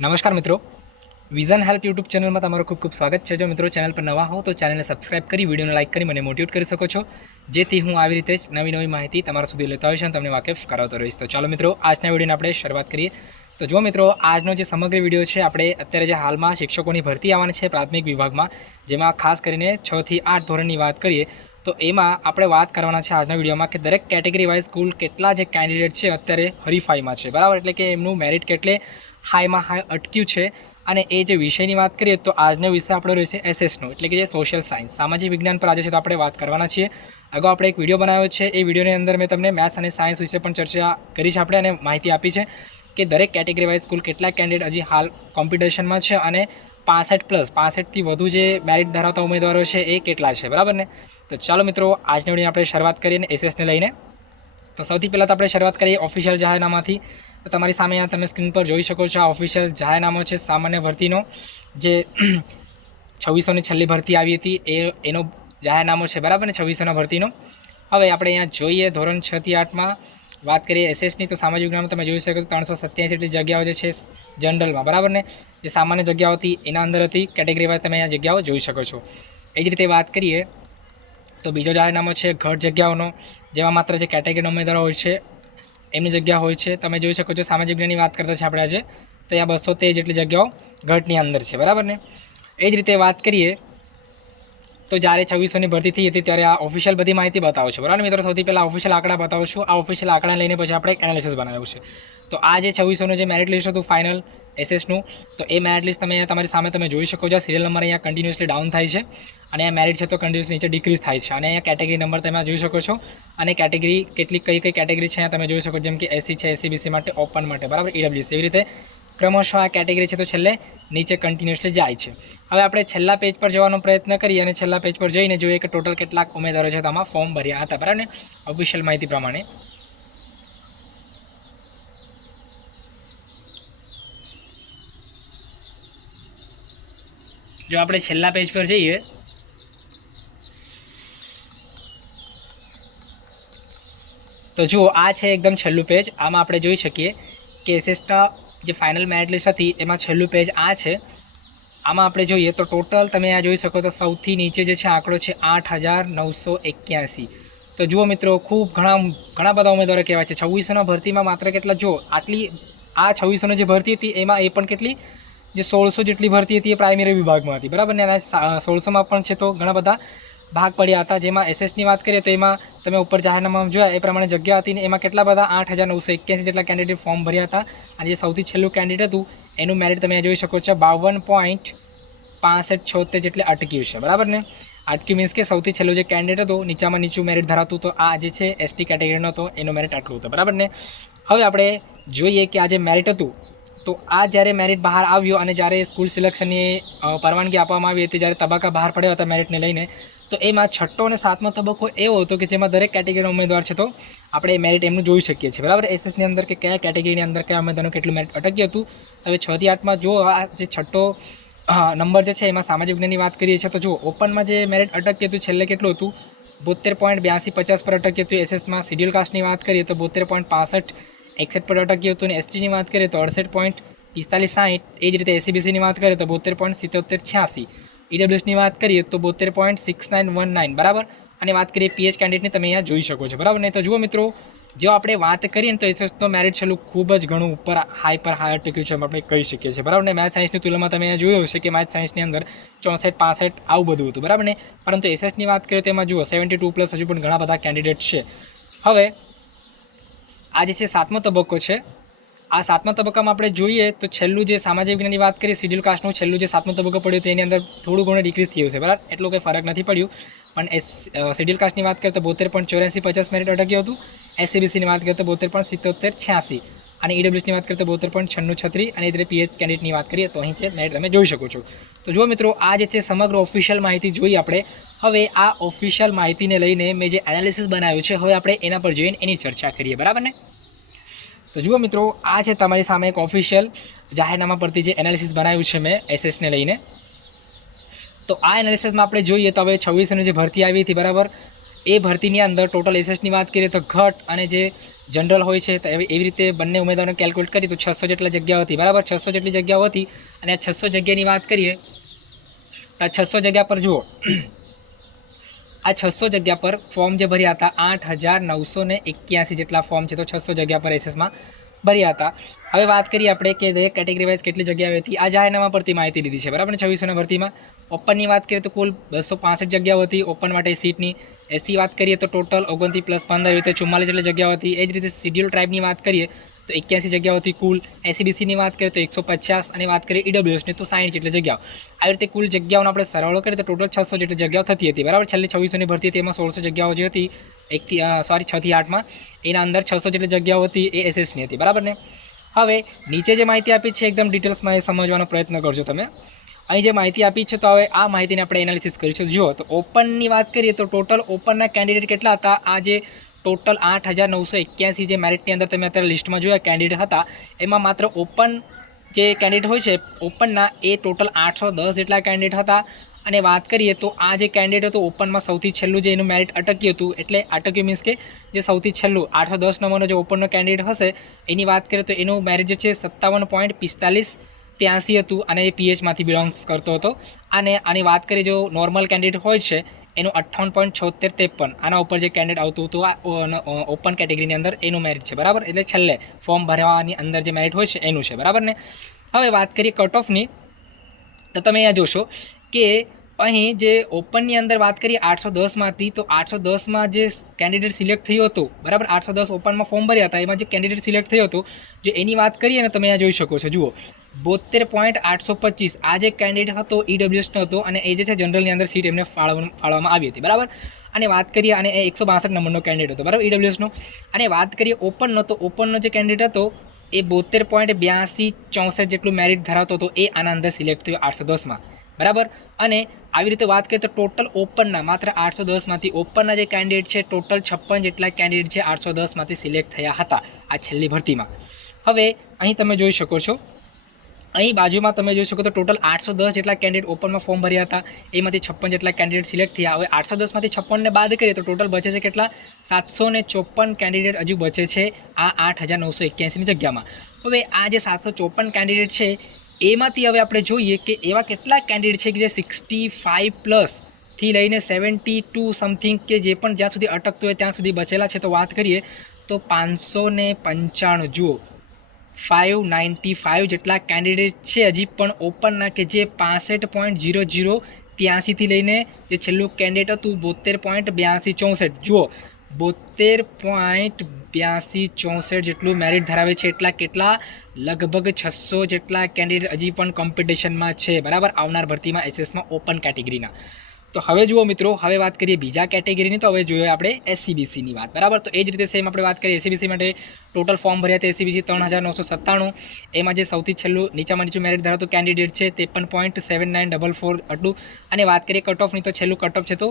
નમસ્કાર મિત્રો, vision help YouTube ચેનલમાં તમારું ખૂબ ખૂબ સ્વાગત છે। જો મિત્રો ચેનલ પર નવા હો તો ચેનલને સબસ્ક્રાઇબ કરી વિડીયોને લાઇક કરી મને મોટિવેટ કરી શકો છો, જેથી હું આવી રીતે જ નવી માહિતી તમારા સુધી લેતા હોઈશ અને તમને વાકેફ કરાવતો રહીશ। તો ચાલો મિત્રો, આજના વિડીયોને આપણે શરૂઆત કરીએ। તો જો મિત્રો, આજનો જે સમગ્ર વિડીયો છે, આપણે અત્યારે જે હાલમાં શિક્ષકોની ભરતી આવવાની છે પ્રાથમિક વિભાગમાં, જેમાં ખાસ કરીને 6 થી 8 ધોરણની વાત કરીએ તો એમાં આપણે વાત કરવાના છે આજના વિડીયોમાં કે દરેક કેટેગરી વાઇઝ કુલ કેટલા જે કેન્ડિડેટ છે અત્યારે હરીફાઈમાં છે, બરાબર। એટલે કે એમનું મેરિટ કેટલે હાઈમાં હાઈ અટક્યું છે। અને એ જે વિષયની વાત કરીએ તો આજનો વિષય આપણો રહેશે એસએસનો, એટલે કે જે સોશિયલ સાયન્સ સામાજિક વિજ્ઞાન પર આજે છે તો આપણે વાત કરવાના છીએ। અગાઉ આપણે એક વિડીયો બનાવ્યો છે, એ વિડીયોની અંદર મેં તમને મેથ્સ અને સાયન્સ વિશે પણ ચર્ચા કરી છે આપણે, અને માહિતી આપી છે કે દરેક કેટેગરી વાઇઝ કુલ કેટલા કેન્ડિડેટ હજી હાલ કોમ્પિટિશનમાં છે અને 65+65થી વધુ જે મેરિટ ધરાવતા ઉમેદવારો છે એ કેટલા છે, બરાબર ને। તો ચાલો મિત્રો, આજની વિડીયોની આપણે શરૂઆત કરીએ એસએસને લઈને। તો સૌથી પહેલાં તો આપણે શરૂઆત કરીએ ઓફિશિયલ જાહેરનામાથી। તો તમારી સામે અહીંયા તમે સ્ક્રીન પર જોઈ શકો છો, આ ઓફિશિયલ જાહેરનામું છે સામાન્ય ભરતીનો, જે 2600ની છેલ્લી ભરતી આવી હતી એનો જાહેરનામું છે, બરાબર ને, 2600ના ભરતીનો। હવે આપણે અહીંયા જોઈએ ધોરણ 6 થી 8માં વાત કરીએ એસએસની, તો સામાજિક વિજ્ઞાનમાં તમે જોઈ શકો 387 જેટલી જગ્યાઓ જે છે જનરલમાં, બરાબર ને, જે સામાન્ય જગ્યાઓ હતી એના અંદર હતી કેટેગરી વાઇઝ તમે અહીંયા જગ્યાઓ જોઈ શકો છો। એ જ રીતે વાત કરીએ તો બીજો જાહેરનામું છે ઘટ જગ્યાઓનો, જેમાં માત્ર જે કેટેગરીના ઉમેદવારો હોય છે એમની જગ્યા હોય છે। તમે જોઈ શકો છો સામાજિક વિજ્ઞાનની વાત કરતા છે આપણે આજે, તો અહીંયા 213 જેટલી જગ્યાઓ ઘટની અંદર છે, બરાબર ને। એ જ રીતે વાત કરીએ તો જ્યારે 2600ની ભરતી થઈ હતી ત્યારે આ ઓફિશિયલ બધી માહિતી બતાવું છું, બરાબર મિત્રો। સૌથી પહેલાં ઓફિશિયલ આંકડા બતાવું છું, આ ઓફિશિયલ આંકડા લઈને પછી આપણે એનાલિસિસ બનાવ્યું છે। તો આ જે 2600નું જે મેરિટ લિસ્ટ હતું ફાઇનલ એસએસનું, તો એ મેરિટ લિસ્ટ તમે તમારી સામે તમે જોઈ શકો છો। સિરિયલ નંબર અહીંયા કન્ટિન્યુઅસલી ડાઉન થાય છે અને આ મેરિટ છે તો કન્ટિન્યુઅસલી નીચે ડિક્રીઝ થાય છે, અને અહીંયા કેટેગરી નંબર તમે જોઈ શકો છો, અને કેટેગરી કેટલી કઈ કેટેગરી છે અહીંયા તમે જોઈ શકો છો, જેમ કે એસસી છે, એસસી બીસી માટે ઓપન માટે, બરાબર, ઈડબ્લ્યુએસ, એવી રીતે ક્રમશઃ આ કેટેગરી છે તો છેલ્લે નીચે કન્ટિન્યુઅસલી જાય છે। હવે આપણે છેલ્લા પેજ પર જવાનો પ્રયત્ન કરીએ અને છેલ્લા પેજ પર જઈને જોઈએ કે ટોટલ કેટલાક ઉમેદવારો છે તો આમાં ફોર્મ ભર્યા હતા, બરાબર ને, ઓફિશિયલ માહિતી પ્રમાણે। જો આપણે છેલ્લા પેજ પર જઈએ તો જુઓ, આ છે એકદમ છેલ્લું પેજ। આમાં આપણે જોઈ શકીએ કે એસએસના જે ફાઇનલ મેરિટ લિસ્ટ હતી એમાં છેલ્લું પેજ આ છે। આમાં આપણે જોઈએ તો ટોટલ તમે આ જોઈ શકો તો સૌથી નીચે જે છે આંકડો છે 8981। તો જુઓ મિત્રો, ખૂબ ઘણા બધા ઉમેદવારો કહેવાય છે 2600ના ભરતીમાં માત્ર કેટલા, જો આટલી આ 2600ની જે ભરતી હતી એમાં એ પણ કેટલી, જે 1600 જેટલી ભરતી હતી એ પ્રાઇમરી વિભાગમાં હતી, બરાબર ને, અને 1600માં પણ છે તો ઘણા બધા ભાગ પડ્યા હતા। જેમાં એસએસની વાત કરીએ તો એમાં તમે ઉપર જાહેરનામામાં જોયા એ પ્રમાણે જગ્યા હતી ને એમાં કેટલા બધા 8981 જેટલા કેન્ડિડેટ ફોર્મ ભર્યા હતા, અને જે સૌથી છેલ્લું કેન્ડિડેટ હતું એનું મેરિટ તમે જોઈ શકો છો 52.6576 જેટલે અટક્યું છે, બરાબર ને। અટક્યું મીન્સ કે સૌથી છેલ્લું જે કેન્ડિડેટ હતું નીચામાં નીચું મેરિટ ધરાવતું, તો આ જે છે એસટી કેટેગરીનો હતો એનું મેરિટ આટલું હતું, બરાબર ને। હવે આપણે જોઈએ કે આ જે મેરિટ હતું, તો આ જ્યારે મેરિટ બહાર આવ્યું અને જ્યારે સ્કૂલ સિલેક્શનની પરવાનગી આપવામાં આવી હતી, જ્યારે તબક્કા બહાર પડ્યા હતા મેરિટને લઈને, તો એમાં 6ઠ્ઠો અને 7મો તબક્કો એવો હતો કે જેમાં દરેક કેટેગરીનો ઉમેદવાર છે તો આપણે મેરિટ એમનું જોઈ શકીએ છીએ, બરાબર, એસએસની અંદર કે કયા કેટેગરીની અંદર કયા ઉમેદવારનું કેટલું મેરિટ અટક્યું હતું। હવે 6 થી 8માં જો આ જે છઠ્ઠો નંબર જે છે એમાં સામાજિક વિજ્ઞાનની વાત કરીએ છીએ તો જો ઓપનમાં જે મેરિટ અટક્યું હતું છેલ્લે કેટલું હતું 72.8250 પર અટક્યું હતું। એસએસમાં શિડ્યુલ કાસ્ટની વાત કરીએ તો 72.6561 પર અટક્યું હતું, અને એસટીની વાત કરીએ તો 68.4560। એ જ રીતે એસસીબીસીની વાત કરીએ તો 72.7786। ઈડબ્લ્યુએસની વાત કરીએ તો 72.6919, બરાબર। અને વાત કરીએ પીએચ કેન્ડિડેટની તમે અહીંયા જોઈ શકો છો, બરાબર ને। તો જુઓ મિત્રો, જો આપણે વાત કરીએ તો એસએસનો મેરિટ છેલ્લું ખૂબ જ ઘણું ઉપર હાઈ અટક્યું છે આપણે કહી શકીએ છીએ, બરાબર ને। મેથ્સ સાયન્સની તુલનામાં તમે અહીંયા જોયું હશે કે મેથ્સ સાયન્સની અંદર 64-65 આવું બધું હતું, બરાબર ને, પરંતુ એસએસની વાત કરીએ તો એમાં જુઓ 72+ હજુ પણ ઘણા બધા કેન્ડિડેટ છે। હવે આ જે છે 7મો તબક્કો છે, આ 7મા તબક્કામાં આપણે જોઈએ તો છેલ્લું જે સામાજિક વિજ્ઞાનની વાત કરીએ શિડ્યુલ કાસ્ટનું છેલ્લું જે 7મો તબક્કો પડ્યો તેની અંદર થોડું ઘણું ડિક્રીઝ થયું છે, બરાબર, એટલું કંઈ ફરક નથી પડ્યું, પણ શિડ્યુલ કાસ્ટની વાત કરીએ તો 72.8450 મેરિટ અટક્યું હતું। એસસીબીસીની વાત કરીએ તો 72.7786, અને ઈડબ્લ્યુએસની વાત કરીએ તો 72.9636, અને એ રીતે પીએચ કેન્ડિડેટની વાત કરીએ તો અહીં છે મેરિટ તમે જોઈ શકો છો। તો જુઓ મિત્રો, આ જે છે સમગ્ર ઓફિશિયલ માહિતી જોઈ આપણે। હવે આ ઓફિશિયલ માહિતીને લઈને મેં જે એનાલિસિસ બનાવ્યું છે હવે આપણે એના પર જોઈને એની ચર્ચા કરીએ, બરાબર ને। તો જુઓ મિત્રો, આ છે તમારી સામે એક ઓફિશિયલ જાહેરનામા પરથી જે એનાલિસિસ બનાવ્યું છે મેં એસએસને લઈને। તો આ એનાલિસિસમાં આપણે જોઈએ તો હવે 2600ની જે ભરતી આવી હતી, બરાબર, એ ભરતીની અંદર ટોટલ એસએસની વાત કરીએ તો ઘટ અને જે જનરલ હોય છે. તો એવી રીતે બંને ઉમેદવારોને કેલ્ક્યુલેટ કરી તો 600 જેટલા જગ્યાઓ હતી, બરાબર. 600 જેટલી જગ્યાઓ હતી અને આ 600 જગ્યાની વાત કરીએ તો આ 600 જગ્યા પર જુઓ, આ 600 જગ્યા પર ફોર્મ જે ભર્યા હતા 8,981 જેટલા ફોર્મ છે. તો 600 જગ્યા પર એસએસમાં ભર્યા હતા. હવે વાત કરીએ આપણે કે દરેક કેટેગરી વાઇઝ કેટલી જગ્યાઓ હતી. આ જાહેરનામા પરથી માહિતી લીધી છે, બરાબર. 2600 ભરતીમાં ઓપનની વાત કરીએ તો કુલ 265 જગ્યાઓ હતી ઓપન માટે સીટની. એસસી વાત કરીએ તો ટોટલ 29 + 15 રીતે 44 જેટલી જગ્યાઓ હતી. એ જ રીતે શિડ્યુલ ટ્રાઇબની વાત કરીએ તો 81 જગ્યાઓ હતી કુલ. એસસીબીસીની વાત કરીએ તો 150 અને વાત કરીએ ઈડબ્લ્યુએસની તો 60 જેટલી જગ્યાઓ. આવી રીતે કુલ જગ્યાઓનો આપણે સરવાળો કરીએ તો ટોટલ 600 જેટલી જગ્યાઓ થતી હતી, બરાબર. છેલ્લી 2600ની ભરતી હતી એમાં 1600 જગ્યાઓ જે હતી 6 થી 8માં એના અંદર 600 જેટલી જગ્યાઓ હતી એ એસએસની હતી, બરાબર ને. હવે નીચે જે માહિતી આપી છે એકદમ ડિટેલ્સમાં એ સમજવાનો પ્રયત્ન કરજો તમે. અહીં જે માહિતી આપી છે તો હવે આ માહિતીને આપણે એનાલિસિસ કરીશું. જુઓ તો ઓપનની વાત કરીએ તો ટોટલ ઓપનના કેન્ડિડેટ કેટલા હતા. આ જે ટોટલ 8,981 જે મેરિટની અંદર તમે અત્યારે લિસ્ટમાં જોયા કેન્ડિડેટ હતા એમાં માત્ર ઓપન જે કેન્ડિડેટ હોય છે ઓપનના એ ટોટલ 810 જેટલા કેન્ડિડેટ હતા. અને વાત કરીએ તો આ જે કેન્ડિડેટ હતું ઓપનમાં સૌથી છેલ્લું જે એનું મેરિટ અટક્યું હતું, એટલે અટક્યું મીન્સ કે જે સૌથી છેલ્લું 810 નંબરનો જે ઓપનનો કેન્ડિડેટ હશે એની વાત કરીએ તો એનું મેરિટ જે છે 57.4583 હતું અને એ પીએચમાંથી બિલોંગ્સ કરતો હતો. અને આની વાત કરીએ જો નોર્મલ કેન્ડિડેટ હોય છે એનું 58.7653 આના ઉપર જે કેન્ડિડેટ આવતું હતું આ ઓપન કેટેગરીની અંદર એનું મેરિટ છે, બરાબર. એટલે છેલ્લે ફોર્મ ભરવાની અંદર જે મેરિટ હોય છે એનું છે, બરાબર ને. હવે વાત કરીએ કટ ઓફની તો તમે અહીંયા જોશો કે અહીં જે ઓપનની અંદર વાત કરીએ 810માંથી તો 810માં જે કેન્ડિડેટ સિલેક્ટ થયો હતો, બરાબર. 810 ઓપનમાં ફોર્મ ભર્યા હતા એમાં જે કેન્ડિડેટ સિલેક્ટ થયો હતો જો એની વાત કરીએ ને તમે અહીંયા જોઈ શકો છો. જુઓ 72.825 આ જે કેન્ડિડેટ હતો ઈડબ્લ્યુએસનો હતો અને એ જે છે જનરલની અંદર સીટ એમને ફાળવવામાં આવી હતી, બરાબર. અને વાત કરીએ અને એ 162 નંબરનો કેન્ડિડેટ હતો, બરાબર, ઈડબ્લ્યુએસનો. અને વાત કરીએ ઓપનનો તો ઓપનનો જે કેન્ડિડેટ હતો એ 72.8264 જેટલું મેરિટ ધરાવતો હતો એ આના અંદર સિલેક્ટ થયો 810માં, બરાબર. અને આવી રીતે વાત કરીએ તો ટોટલ ઓપનના માત્ર 810માંથી ઓપનના જે કેન્ડિડેટ છે ટોટલ 56 જેટલા કેન્ડિડેટ છે 810માંથી સિલેક્ટ થયા હતા આ છેલ્લી ભરતીમાં. હવે અહીં તમે જોઈ શકો છો, અહીં બાજુમાં તમે જોઈ શકો તો ટોટલ 810 જેટલા કેન્ડિડેટ ઓપનમાં ફોર્મ ભર્યા હતા એમાંથી 56 જેટલા કેન્ડિડેટ સિલેક્ટ થયા. હવે 810માંથી 56ને બાદ કરીએ તો ટોટલ બચે છે કેટલા 754 કેન્ડિડેટ હજુ બચે છે આ 8,981ની જગ્યામાં. હવે આ જે 754 કેન્ડિડેટ છે એમાંથી હવે આપણે જોઈએ કે એવા કેટલા કેન્ડિડેટ છે કે જે 65+ થી લઈને 72 સમથિંગ કે જે પણ જ્યાં સુધી અટકતું હોય ત્યાં સુધી બચેલા છે. તો વાત કરીએ તો 595 જુઓ 595 જેટલા કેન્ડિડેટ છે હજી પણ ઓપનના કે જે 65.0083 થી લઈને જે છેલ્લું કેન્ડિડેટ હતું 72.8264 જુઓ 72.8264 જેટલું મેરિટ ધરાવે છે. કેટલા લગભગ 600 જેટલા કેન્ડિડેટ હજી પણ કોમ્પિટિશનમાં છે, બરાબર, આવનાર ભરતીમાં એસએસમાં ઓપન કેટેગરીના. તો હવે જુઓ મિત્રો, હવે વાત કરીએ બીજા કેટેગરીની. તો હવે જોઈએ આપણે એસસીબીસીની વાત, બરાબર. તો એ જ રીતે સેમ આપણે વાત કરીએ એસસીબીસી માટે ટોટલ ફોર્મ ભર્યા હતા એસસીબીસી 3,997. એમાં જે સૌથી છેલ્લું નીચામાં નીચું મેરિટ ધરાવતું કેન્ડિડેટ છે 53.7944 હતું. અને વાત કરીએ કટ ઓફની તો છેલ્લું કટ ઓફ છે તો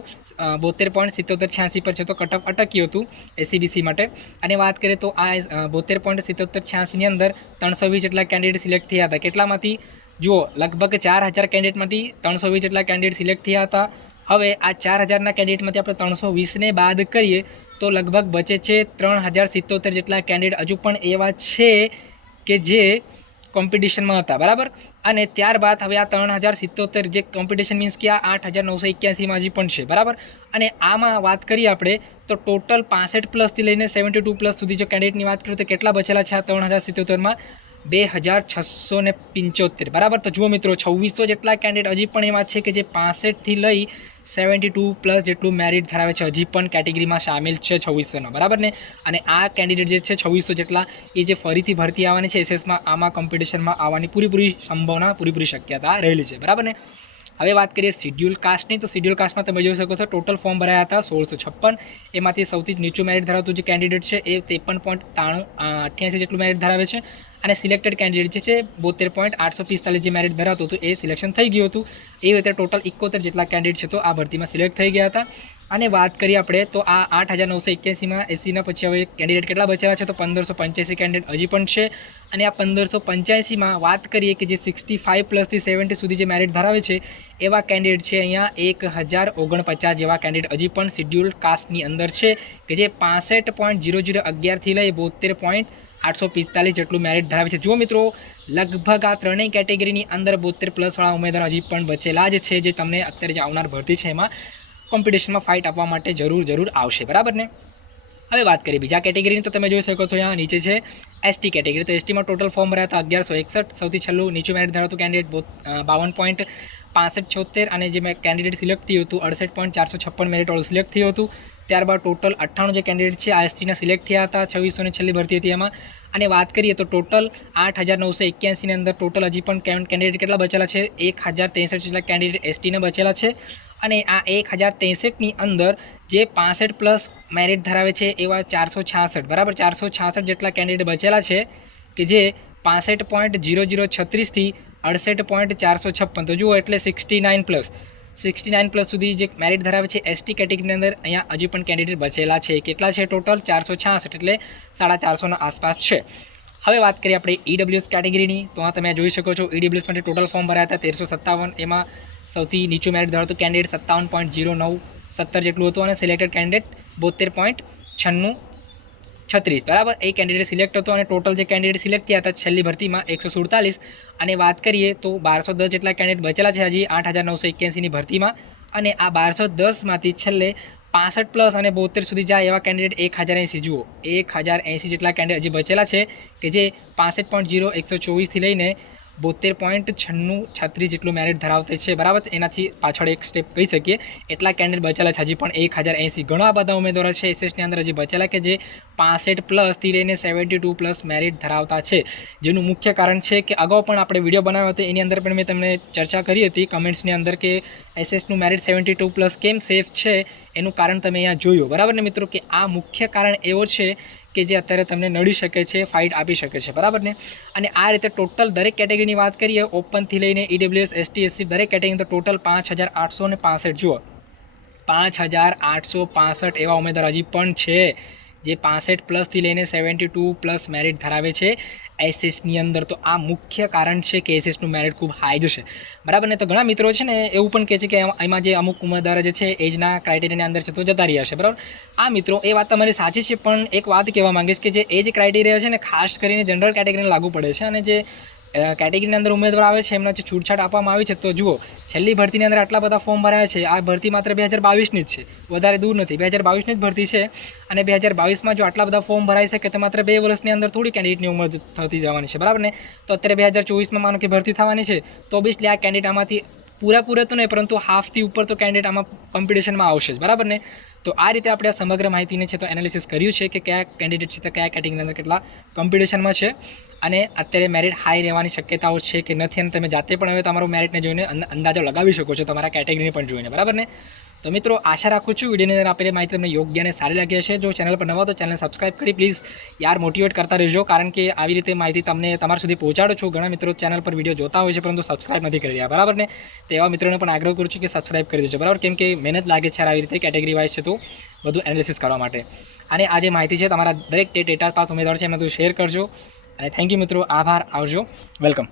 72.7786 પર છે તો કટ ઓફ અટક્યું હતું એસસીબીસી માટે. અને વાત કરીએ તો આ 72.7786ની અંદર 320 જેટલા કેન્ડિડેટ સિલેક્ટ થયા હતા. કેટલામાંથી જુઓ લગભગ 4000 કેન્ડિડેટમાંથી 320 જેટલા કેન્ડિડેટ સિલેક્ટ થયા હતા. હવે આ 4000ના કેન્ડિડેટમાંથી આપણે 320ને બાદ કરીએ તો લગભગ બચે છે 3077 જેટલા કેન્ડિડેટ હજુ પણ એવા છે કે જે કોમ્પિટિશનમાં હતા, બરાબર. અને ત્યારબાદ હવે આ 3077 જે કોમ્પિટિશન મીન્સ કે આ 8,981માં હજી પણ છે, બરાબર. અને આમાં વાત કરીએ આપણે તો ટોટલ 65+ થી લઈને 72+ સુધી જો કેન્ડિડેટની વાત કરીએ તો કેટલા બચેલા છે આ 3077માં 2675, બરાબર. તો જુઓ મિત્રો 2600 જેટલા કેન્ડિડેટ હજી પણ એવા છે કે જે 65 થી લઈ 72+ જેટલું મેરિટ ધરાવે છે, હજી પણ કેટેગરીમાં સામેલ છે 2600ના, બરાબર ને. અને આ કેન્ડિડેટ જે છે 2600 જેટલા એ જે ફરીથી ભરતી આવવાની છે એસએસમાં આમાં કોમ્પિટિશનમાં આવવાની પૂરેપૂરી સંભાવના પૂરેપૂરી શક્યતા રહેલી છે, બરાબર ને. હવે વાત કરીએ શિડ્યુલ કાસ્ટની. તો શિડ્યુલ કાસ્ટમાં તમે જોઈ શકો છો ટોટલ ફોર્મ ભરાયા હતા 1656. એમાંથી સૌથી નીચું મેરિટ ધરાવતું જે કેન્ડિડેટ છે એ 53.9388 જેટલું મેરિટ ધરાવે છે. અને સિલેક્ટેડ કેન્ડિડેટ જે છે 72.845 જે મેરિટ ધરાવતું હતું એ સિલેક્શન થઈ ગયું હતું. એ રીતે ટોટલ 71 જેટલા કેન્ડિડેટ છે તો આ ભરતીમાં સિલેક્ટ થઈ ગયા હતા. અને વાત કરીએ આપણે તો આ 8,981માં એસસીના પછી હવે કેન્ડિડેટ કેટલા બચેલા છે તો 1585 કેન્ડિડેટ હજી પણ છે. અને આ 1585માં વાત કરીએ કે જે 65 થી 70 સુધી જે મેરિટ ધરાવે છે એવા કેન્ડિડેટ છે અહીંયા 1049 જેવા કેન્ડિડેટ હજી પણ શિડ્યુલ્ડ કાસ્ટની અંદર છે કે જે 65.0011થી લઈ 72.845 જેટલું મેરિટ ધરાવે છે। જો મિત્રો લગભગ આ ત્રણેય કેટેગરીની અંદર 72+ ઉમેદવાર હજી પણ બચેલા જ છે, જે તમને અત્યારે જે આવનાર ભરતી છે એમાં કોમ્પિટિશનમાં ફાઇટ આપવા માટે જરૂર આવશે, બરાબર ને। હવે વાત કરીએ બીજા કેટેગરીની, તો તમે જોઈ શકો છો અહીંયા નીચે છે એસટી કેટેગરી। તો એસટીમાં ટોટલ ફોર્મ ભર્યા હતા 1161, સૌથી છેલ્લું નીચું મેરિટ ધરાવતું કેન્ડિડેટ 52.6576 અને જે કેન્ડિડેટ સિલેક્ટ થયું હતું 68.456 મેરિટવાળું સિલેક્ટ થયું હતું। ત્યારબાદ ટોટલ 98 જે કેન્ડિડેટ છે આ એસટીના સિલેક્ટ થયા હતા, 2600ની છેલ્લી ભરતી હતી એમાં। અને વાત કરીએ તો ટોટલ 8981ની અંદર ટોટલ હજી પણ કેન્ડિડેટ કેટલા બચેલા છે, 1063 જેટલા કેન્ડિડેટ એસટીને બચેલા છે। અને આ 1063ની અંદર જે 65+ મેરિટ ધરાવે છે એવા 466, બરાબર 466 જેટલા કેન્ડિડેટ બચેલા છે કે જે 65.0036 થી 68.456, તો જુઓ એટલે 69+ સુધી જે મેરિટ ધરાવે છે એસટી કેટેગરીની અંદર અહીંયા હજી પણ કેન્ડિડેટ બચેલા છે। કેટલા છે ટોટલ? 466, એટલે 450 આસપાસ છે। હવે વાત કરીએ આપણે ઈડબ્લ્યુએસ કેટેગરીની, તો આ તમે જોઈ શકો છો ઈડબ્લ્યુએસ માટે ટોટલ ફોર્મ ભર્યા હતા 1357, એમાં સૌથી નીચું મેરિટ ધરાવતું કેન્ડિડેટ 57.0970 જેટલું હતું અને સિલેક્ટેડ કેન્ડિડેટ 72.9636, બરાબર એ કેન્ડિડેટ સિલેક્ટ હતો। અને ટોટલ જે કેન્ડિડેટ સિલેક્ટ થયા હતા છેલ્લી ભરતીમાં 147। અને વાત કરીએ તો 1210 જેટલા કેન્ડિડેટ બચેલા છે હજી 8981ની ભરતીમાં। અને આ 1210માંથી છેલ્લે 65+ અને 72 સુધી જાય એવા કેન્ડિડેટ 1080, જુઓ 1080 જેટલા કેન્ડિડેટ હજી બચેલા છે કે જે 65.0124થી લઈને 72.9636 જેટલું મેરિટ ધરાવતા છે, બરાબર। એનાથી પાછળ એક સ્ટેપ કહી શકીએ એટલા કેન્ડિડેટ બચેલા છે હજી પણ 1080। ઘણા બધા ઉમેદવારો છે એસએસની અંદર હજી બચેલા કે જે 65+ લઈને 72+ મેરિટ ધરાવતા છે, જેનું મુખ્ય કારણ છે કે અગાઉ પણ આપણે વિડીયો બનાવ્યો હતો એની અંદર પણ મેં તમને ચર્ચા કરી હતી કમેન્ટ્સની અંદર કે એસએસનું મેરિટ 72+ કેમ સેફ છે એનું કારણ તમે અહીંયા જોયું, બરાબર ને મિત્રો, કે આ મુખ્ય કારણ એવો છે કે જે અત્યારે તમને નડી શકે છે, ફાઇટ આપી શકે છે, બરાબર ને। અને આ રીતે ટોટલ દરેક કેટેગરીની વાત કરીએ ઓપનથી લઈને ઈડબ્લ્યુએસ એસટી એસસી દરેક કેટેગરી તો ટોટલ 5865, જુઓ 5865 એવા ઉમેદવાર હજી પણ છે જે 65+ થી લઈને 72+ મેરિટ ધરાવે છે એસએસની અંદર। તો આ મુખ્ય કારણ છે કે એસએસનું મેરિટ ખૂબ હાઈ જશે, બરાબર ને। તો ઘણા મિત્રો છે ને એવું પણ કહે છે કે એમાં જે અમુક ઉમેદવારો જે છે એજના ક્રાઇટેરિયાની અંદર છે તો જતા રહ્યા છે, બરાબર। આ મિત્રો એ વાત તમારી સાચી છે, પણ એક વાત કહેવા માંગીશ કે જે એજ ક્રાઇટેરિયા છે ને ખાસ કરીને જનરલ કેટેગરીને લાગુ પડે છે। અને જે કેટેગરીની અંદર ઉમેદવાર આવે છે એમને જે છૂટછાટ આપવામાં આવી છે, તો જુઓ છેલ્લી ભરતીની અંદર આટલા બધા ફોર્મ ભરાયા છે, આ ભરતી માત્ર 2022ની જ છે, વધારે દૂર નથી, 2022ની જ ભરતી છે। અને 2022માં જો આટલા બધા ફોર્મ ભરાઈ શકે તો માત્ર 2 વર્ષની અંદર થોડી કેન્ડિડેટની ઉંમર થતી જવાની છે, બરાબર ને। તો અત્યારે 2024માં માનો કે ભરતી થવાની છે, તો ઓબ્વિયસલી આ કેન્ડિડેટ આમાંથી પૂરેપૂરે તો નહીં પરંતુ હાફથી ઉપર તો કેન્ડિડેટ આમાં કોમ્પિટિશનમાં આવશે જ, બરાબર ને। તો આ રીતે આપણે આ સમગ્ર માહિતીને છે તો એનાલિસિસ કર્યું છે કે કયા કેન્ડિડેટ છે તો કયા કેટેગરીની અંદર કેટલા કોમ્પિટિશનમાં છે અને અત્યારે મેરિટ હાઈ રહેવાની શક્યતાઓ છે કે નથી, અને તમે જાતે પણ હવે તમારું મેરિટને જોઈને અંદાજો લગાવી શકો છો તમારા કેટેગરીને પણ જોઈને, બરાબર ને। તો મિત્રો આશા રાખું છું વિડીયોની અંદર આપેલી માહિતી તમને યોગ્ય અને સારી લાગી હશે। જો ચેનલ પર નવા તો ચેનલ સબસ્ક્રાઇબ કરી પ્લીઝ યાર મોટિવેટ કરતા રહેજો, કારણ કે આવી રીતે માહિતી તમને તમારા સુધી પહોંચાડું છું। ઘણા મિત્રો ચેનલ પર વિડીયો જોતા હોય છે પરંતુ સબસ્ક્રાઇબ નથી કરી રહ્યા, બરાબર ને। તો એવા મિત્રોને પણ આગ્રહ કરું છું કે સબસ્ક્રાઇબ કરી દેજો, બરાબર, કેમ કે મહેનત લાગે છે આવી રીતે કેટેગરી વાઇઝ છે તો બધું એનાલિસિસ કરવા માટે। અને આ જે માહિતી છે તમારા દરેક ડેટા પાસ ઉમેદવાર છે એમને તો શેર કરજો। અને થેન્ક યુ મિત્રો, આભાર, આવજો, વેલકમ।